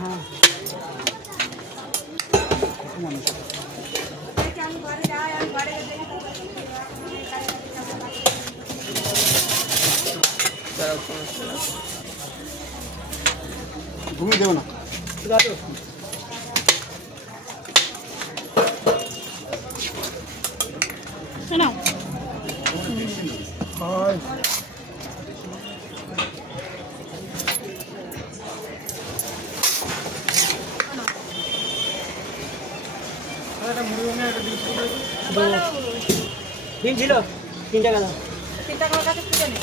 হ্যাঁ ঘুমিয়ে দেবো না ডিম ছিল 3 টাকা দাও 3 টাকা কাছে খুঁজে নে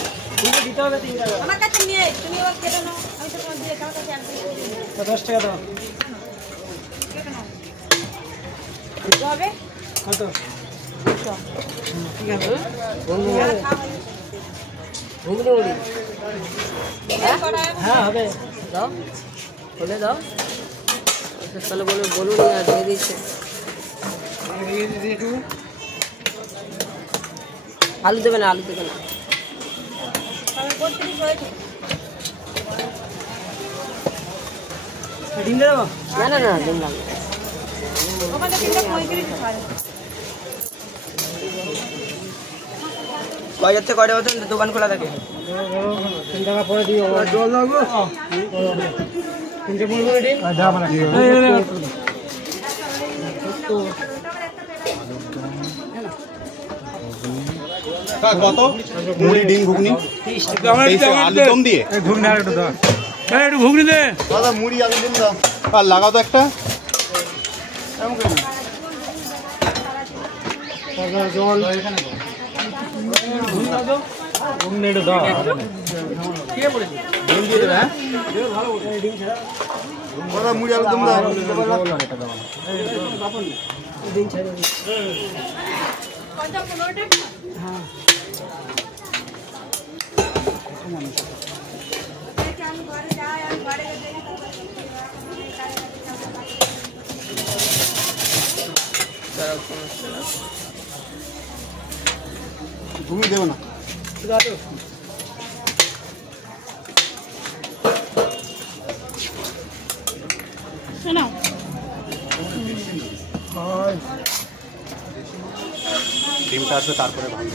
দিতে হবে 3 টাকা আমার কাছে নিয়ে তুমি আবার কেটে নাও আমি তো তোমার দিয়ে কাছে আর তো 10 টাকা দাও কেটে নাও দিতে হবে কত ঠিক আছে হ্যাঁ হবে দাও বলে দাও তাহলে বলুন আর দিয়ে দিচ্ছে আলু দেবে না আমি 32 হয়েছে ডিম দেবো না দিন লাগবে ওখানে 35 ছাড়ে কয় যাচ্ছে কয়টা বছর দোকান খোলা থাকে 3 টাকা পরে দিও জল লাগবে 3 বলবো ডিম যা মানে কত মুড়ি ডিম ঘুগনি 30 টাকা আলু দম দিয়ে ঘুগনি আর একটু দাও একটু ঘুগনি দে দাদা মুড়ি আলু দম দাও আর লাগাও তো একটা জল ঘুগনি একটু দাও কে বলেছে ডিম দিয়ে দেবে হ্যাঁ ভালো ডিম ছাড়া দাদা মুড়ি আলু দম দাও ডিম ছাড়া কোনটা 15 টাকা হ্যাঁ আমি ঘরে যাই আমি ঘরে যাই ঘুমিয়ে দেবো না শোনো ডিমটা আসবে তারপরে ভালো